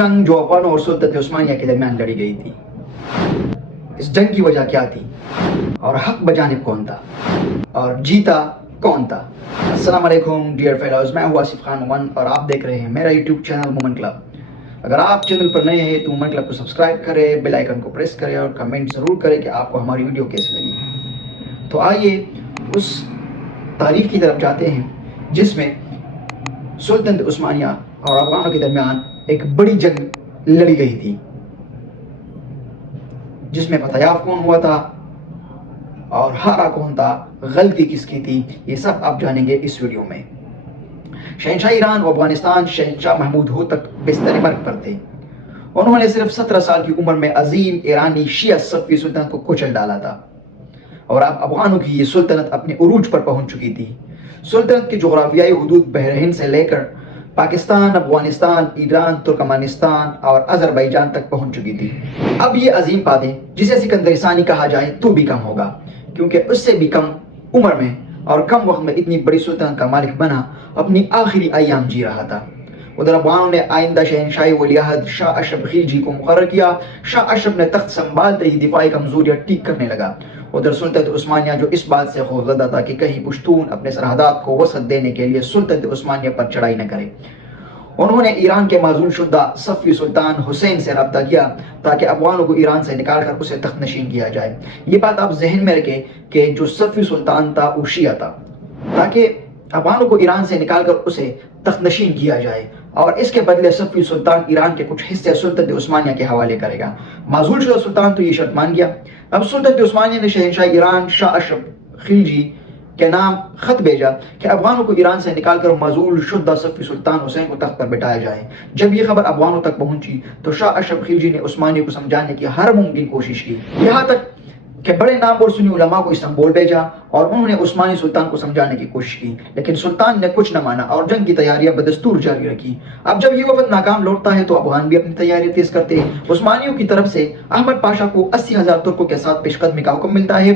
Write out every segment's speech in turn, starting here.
जंग जो अफगानों और सुल्तनत उस्मानिया के दरमियान लड़ी गई थी, इस जंग की वजह क्या थी और हक बजानिब कौन था और जीता कौन था। अस्सलाम वालेकुम डियर फेलोज, मैं हूं आसिफ खान मोमन और आप देख रहे हैं मेरा यूट्यूब चैनल मोमन क्लब। अगर आप चैनल पर नए हैं तो मोमन क्लब को सब्सक्राइब करें, बेल आइकन को प्रेस करें और कमेंट ज़रूर करें कि आपको हमारी वीडियो कैसी लगी। तो आइए उस तारीख की तरफ जाते हैं जिसमें सुल्तनत उस्मानिया और अफगानों के दरमियान एक बड़ी जंग लड़ी गई थी, जिसमें फतयाफ कौन हुआ था और हारा कौन था, गलती किसकी थी, ये सब आप जानेंगे इस वीडियो में। शहंशाह ईरान व अफगानिस्तान शहंशाह महमूद होतक बिस्तर मर्ग पर थे। उन्होंने सिर्फ 17 साल की उम्र में अजीम ईरानी शिया सफ़वी सुल्तानत को कुचल डाला था और अब अफगानों की ये सुल्तनत अपने उरूज पर पहुंच चुकी थी। सुल्तनत की जोग्राफियाई हदूद बहरीन से लेकर पाकिस्तान, अफगानिस्तान, ईरान, तुर्कमानिस्तान और अजरबैजान तक पहुंच चुकी थी। अब ये अजीम पादे, जिसे सिकंदर सानी कहा जाए तो भी कम होगा, क्योंकि उससे भी कम उम्र में और कम वक्त में इतनी बड़ी सुल्तान का मालिक बना अपनी आखिरी अयाम जी रहा था। उधर अफगानों ने आइंदा शहंशाही वलीअहद शाह अशरफ खिलजी को मुकर्रर किया। शाह अशरफ ने तख्त संभालते ही दिफाई कमजोरियां ठीक करने लगा। उधर सुल्तनत उस्मानिया जो इस बात से खौफजदा था कि कहीं पुश्तून अपने सरहदात को वसअत देने के लिए सुल्तनत उस्मानिया पर चढ़ाई न करे, उन्होंने ईरान के माजूल शुदा सफ़वी सुल्तान हुसैन से रब्ता किया ताकि अफगानों को ईरान से निकाल कर उसे तख्त नशीन किया जाए। ये बात आप जहन में रखें कि जो सफ़वी सुल्तान था वो शिया था, ताकि अफगानों को ईरान से निकाल कर उसे तख्त नशीन किया जाए और इसके बदले सफ़वी सुल्तान ईरान के कुछ हिस्से सुल्तनत उस्मानिया के हवाले करेगा। माजूल शुदा सुल्तान तो ये शर्त मान गया। अब सुल्तनत उस्मानिया ने शहंशाह ईरान शाह अशरफ खिलजी के नाम खत भेजा कि अफगानों को ईरान से निकालकर माजूल शुदा सफ़वी सुल्तान हुसैन को तख्त पर बिठाया जाए। जब ये खबर अफगानों तक पहुंची तो शाह अशरफ खिलजी ने उस्मानिया को समझाने की हर मुमकिन कोशिश की, यहाँ तक कि बड़े नाम और सुन्नी उलमा को इस्तांबुल भेजा और उन्होंने उस्मानी सुल्तान को समझाने की कोशिश की, लेकिन सुल्तान ने कुछ न माना और जंग की तैयारियां बदस्तूर जारी रखी। अब जब ये वफद नाकाम लौटता है तो अफगान भी अपनी तैयारियां तेज करते हैं। उस्मानियों की तरफ से अहमद पाशा को 80,000 तुर्कों के साथ पेशकदमी का हुक्म मिलता है।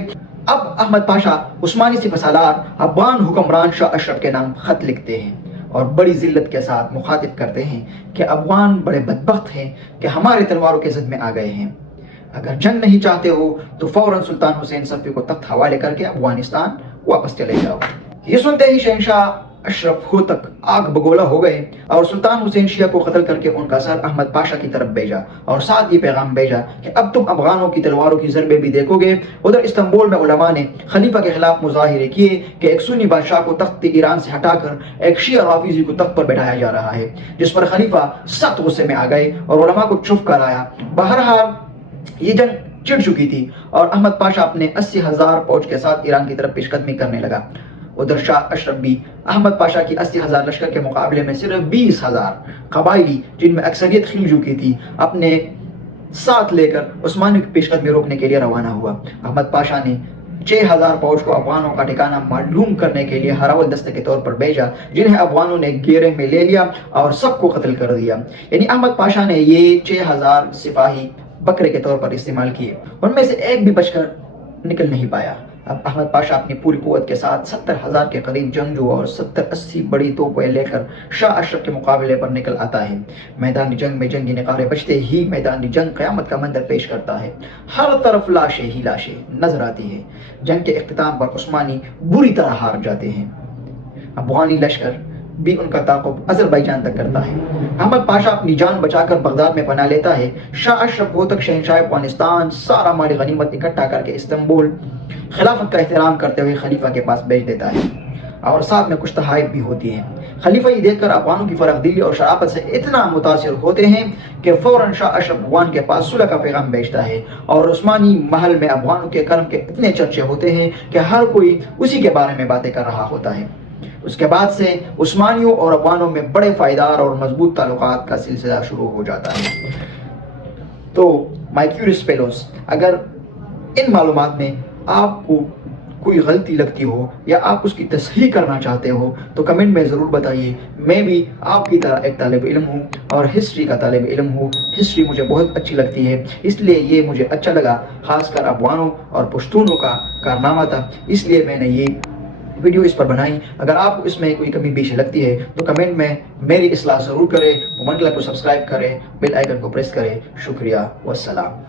अब अहमद पाशा उस्मानी सिपहसालार अफगान हुक्मरान शाह अशरफ के नाम खत लिखते हैं और बड़ी जिल्लत के साथ मुखातिब करते हैं कि अफगान बड़े बदबख्त हैं कि हमारे तलवारों के ज़द में आ गए हैं। अगर जंग नहीं चाहते हो तो फौरन सुल्तान हुसैन सफ़वी को तख्त हवाले करके अफगानिस्तान वापस चले जाओ। ये सुनते ही शहंशाह अशरफ होतक आग बगोला हो गए और सुल्तान हुसैन शिया को कत्ल करके उनका सर अहमद पाशा की तरफ भेजा और साथ ये पैगाम भेजा कि अब तुम अफगानों की तलवारों की ज़रबे भी देखोगे। उधर इस्तांबुल में उलमा ने खलीफा के खिलाफ मुजाहिरे किए कि एक सुन्नी बादशाह को तख्त ईरान से हटाकर एक शिया राफिजी को तख्त पर बैठाया जा रहा है, जिस पर खलीफा सख्त गुस्से में आ गए और उलमा को चुप कराया। बहरहाल ये जंग चिढ़ चुकी थी और अहमद पाशा अपने 80,000 फौज के साथ ईरान की तरफ पेशकदमी करने लगा। उधर शाह अशरफ भी अहमद पाशा की 80,000 लश्कर के मुकाबले में सिर्फ 20,000 कबायली, जिनमें अक्सरियत खिलजू की थी, अपने साथ लेकर उस्मानी की पेशकदमी रोकने के लिए रवाना हुआ। अहमद पाशा ने 6,000 फौज को अफगानों का ठिकाना मालूम करने के लिए हरावल दस्ते के तौर पर भेजा, जिन्हें अफगानों ने घेरे में ले लिया और सबको कत्ल कर दिया। यानी अहमद पाशा ने ये 6,000 सिपाही बकरे के तौर पर इस्तेमाल किए, उनमें से एक भी बचकर निकल नहीं पाया। अब अहमद पाशा अपनी पूरी कुव्वत के साथ 70,000 के करीब जंगजू और 70-80 बड़ी तोपें लेकर शाह अशरफ के मुकाबले पर निकल आता है। मैदानी जंग में जंगी नकारे बजते ही मैदानी जंग क़यामत का मंजर पेश करता है। हर तरफ लाशें ही लाशें नजर आती है। जंग के इख्तिताम पर उस्मानी बुरी तरह हार जाते हैं। अफगानी लश्कर भी उनका ताक़ुब अजरबैजान तक करता है। अहमद पाशा अपनी जान बचाकर बगदाद में पनाह लेता है। शाह अशरफ होतक शहंशाह अफगानिस्तान सारा माल गनीमत इकट्ठा करके इस्तांबुल खिलाफत का एहतराम करते हुए खलीफा के पास भेज देता है और साथ में कुछ तहाइफ भी होती हैं। खलीफा ये देखकर अफगानों की फरखदिली और शराफत से इतना मुतासिर होते हैं कि फौरन शाह अशरफ अफगान के पास सुलह का पैगाम भेजता है और उस्मानी महल में अफगानों के कर्म के इतने चर्चे होते हैं कि हर कोई उसी के बारे में बातें कर रहा होता है। उसके बाद से उस्मानियों और अफगानों में बड़े फायदार और मजबूत ताल्लुकात का सिलसिला शुरू हो जाता है। तो माय क्यूरियस फेलोज, अगर इन मालूमात में आपको कोई गलती लगती हो या आप उसकी तस्हीह करना चाहते हो तो कमेंट में ज़रूर बताइए। मैं भी आपकी तरह एक तालिब इल्म हूँ और हिस्ट्री का तालिब इल्म हूँ। हिस्ट्री मुझे बहुत अच्छी लगती है, इसलिए ये मुझे अच्छा लगा। ख़ासकर अफगानों और पश्तूनों का कारनामा था, इसलिए मैंने ये ویڈیو اس پر بنائی. اگر آپ کو اس میں کوئی کمی بیشی لگتی ہے تو کمنٹ میں میری اصلاح ضرور کریں. مومنٹ کلب کو سبسکرائب کریں, بیل آئیکن کو پریس کریں. شکریہ والسلام.